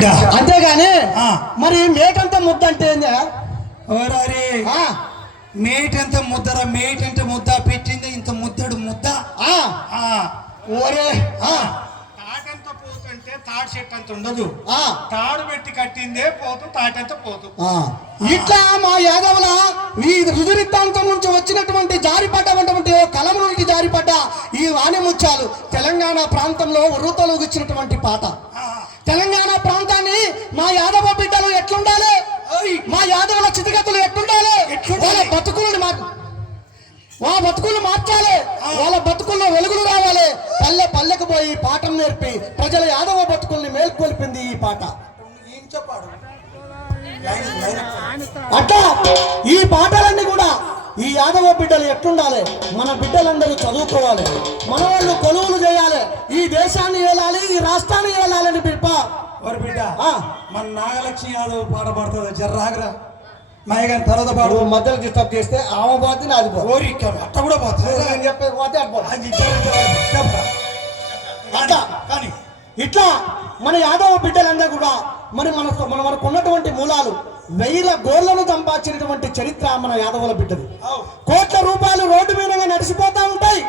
బిడ్డ. అంతేగాని మరి మేకంత ముద్ద అంటే ఏంది? మేటంత ముద్దరా, మేటంత ముద్ద పెట్టింది ఇంత ముద్దడు ముద్ద. ఓరే తాటంత పోతు అంటే తాడు చెట్టు అంత ఉండదు, తాడు పెట్టి కట్టిందే పోతు, తాటంత పోతు. ఇట్లా మా యాదవుల ఈ రుజురిత్తాంతం నుంచి వచ్చినటువంటి జారిపడ్డటువంటి కలం నుండి జారిపడ్డ ఈ వాణిముత్యాలు తెలంగాణ ప్రాంతంలో ఉర్రూతలూగిచ్చినటువంటి పాట. తెలంగాణ ప్రాంతాన్ని మా యాదవ బిడ్డలు ఎట్లుండాలి, మా యాదవుల చితిగతులు ఎట్లుండాలి, వాళ్ళ బతుకులు మార్చాలి, వాళ్ళ బతుకుల్లో వెలుగులు రావాలి. పల్లె పల్లెకు పోయి పాఠం నేర్పి ప్రజల యాదవ బతుకుల్ని మేల్కొల్పింది ఈ పాట. అట్లా ఈ పాటలన్నీ కూడా ఈ యాదవ బిడ్డలు ఎట్లుండాలి, మన బిడ్డలందరూ చదువుకోవాలి, మన వాళ్ళు కొలువులు చేయాలి, ఈ దేశాన్ని ఏలాలి, ఈ రాష్ట్రాన్ని ఏలాలని బిడ్డ. బిడ్డ మన నాగలక్ష్మి యాదవ్ పాట పడుతుంది, జర్రాగరా మాయగాని తర్వాత పాడు. మధ్యలో డిస్టర్బ్ చేస్తే ఆమె పోతే నాది ఓరి అట్ట కూడా పోతుంది. నేను చెప్పేది పోతే అట్లా. కానీ ఇట్లా మన యాదవ బిడ్డలందరూ కూడా మరి మనకు ఉన్నటువంటి మూలాలు 1000 గోళ్లను సంపాదించినటువంటి చరిత్ర మన యాదవుల బిడ్డది. కోట్ల రూపాయలు రోడ్డు మీదగా నడిచిపోతా ఉంటాయి,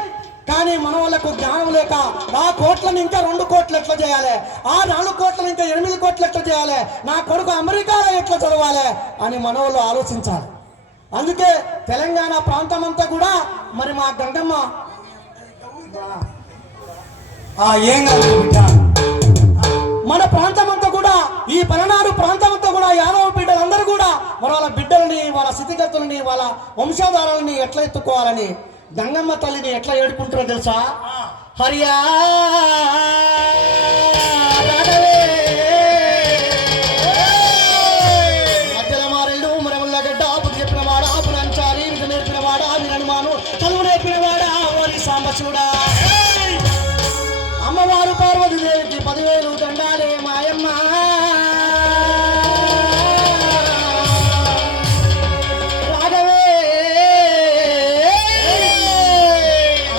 కానీ మన వాళ్ళకు జ్ఞానం లేక ఆ కోట్లను ఇంకా 2 కోట్లు ఎట్లా చేయాలి, ఆ 4 కోట్లను ఇంకా 8 కోట్లు ఎట్లా చేయాలి, నా కొడుకు అమెరికాలో ఎట్లా చదవాలి అని మన వాళ్ళు ఆలోచించాలి. అందుకే తెలంగాణ ప్రాంతం అంతా కూడా మరి మా గంగమ్మ ఏం కాదు మన ప్రాంతం అంతా కూడా, ఈ పలనాడు ప్రాంతం అంతా కూడా యాదవ బిడ్డలందరూ కూడా వాళ్ళ బిడ్డలని, వాళ్ళ స్థితిగతులని, వాళ్ళ వంశధారాలని ఎట్లా ఎత్తుకోవాలని గంగమ్మ తల్లిని ఎట్లా ఏడుకుంటారో తెలుసా? హరియా మధ్యల మారెళ్ళు మరముల్లగడ్డ ఆపు చెప్పినవాడా, ఆపు నంచారి ఇంక నేర్పినవాడా, నిరనుమాను చదువు నేర్పినవాడా, ఓరి సాంబశివుడా. అమ్మవారు పార్వతీదేవికి 10,000 దండాలే మాయమ్మ. రాఘవే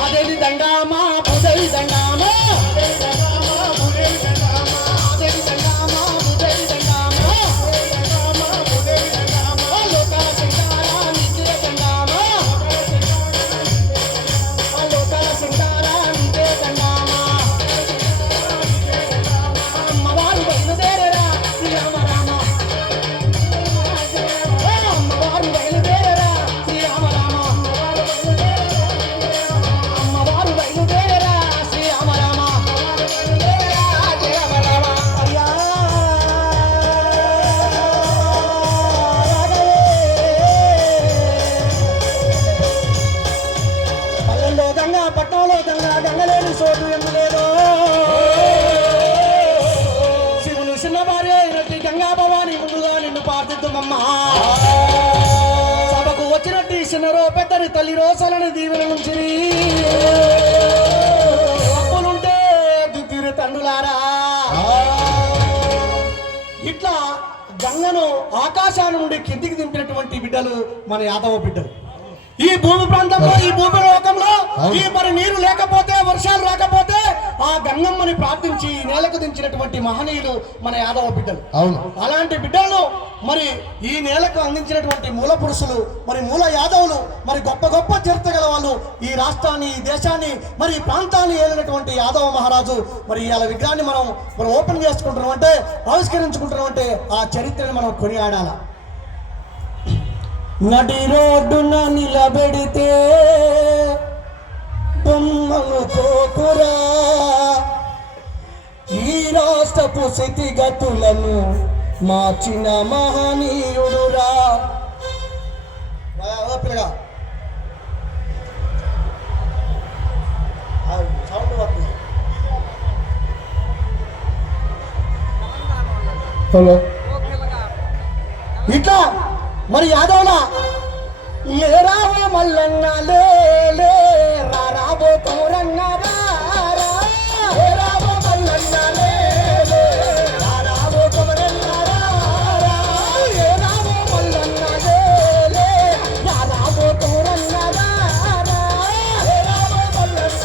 అదేవి దండామా పుదై దండామా, పట్టణంలో గంగలేని చోటు ఎందులేదో. శివుని చిన్న భార్య అయినట్టు గంగా భవాని ముందుగా నిన్ను ప్రార్థిద్దుమమ్మా. సభకు వచ్చినట్టు చిన్నరో పెద్దరి తల్లి రోసలని దీవెన నుంచి అప్పులుంటే దిద్దిరి తండ్రులారా. ఇట్లా గంగను ఆకాశాల నుండి కిందికి దింపినటువంటి బిడ్డలు మన యాదవ బిడ్డలు. ఈ భూమి ప్రాంతంలో, ఈ భూమి లోకంలో ఈ మరి నీరు లేకపోతే, వర్షాలు రాకపోతే ఆ గంగమ్మని ప్రార్థించి నేలకు దించినటువంటి మహనీయులు మన యాదవ బిడ్డలు. అవును, అలాంటి బిడ్డలను మరి ఈ నేలకు అందించినటువంటి మూల పురుషులు, మరి మూల యాదవులు, మరి గొప్ప గొప్ప చరిత్ర గల వాళ్ళు, ఈ రాష్ట్రాన్ని, ఈ దేశాన్ని, మరి ఈ ప్రాంతాన్ని ఏలినటువంటి యాదవ మహారాజు. మరి ఇలా విగ్రహాన్ని మనం ఓపెన్ చేసుకుంటున్నాం అంటే, ఆవిష్కరించుకుంటున్నాం అంటే ఆ చరిత్రని మనం కొనియాడాల. నడి రోడ్డున నిలబెడితే బొమ్మలు కోకురా, ఈ రాష్ట్రపు స్థితిగతులను మార్చిన మహనీయుడురా. హలో ఇట్లా మరి యాదవుల లేరావో మల్లన్న లే రాబో కౌరన్న రాబో మల్లన్న లే రాబో కౌరన్న రాబో మల్లన్న లే రాబో కౌరన్న రాబో మల్లన్న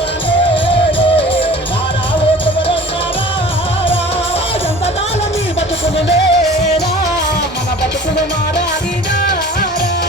లే రాబో కౌరన్న ఎంతకాలం ఈ బతుకు ఆకాశములే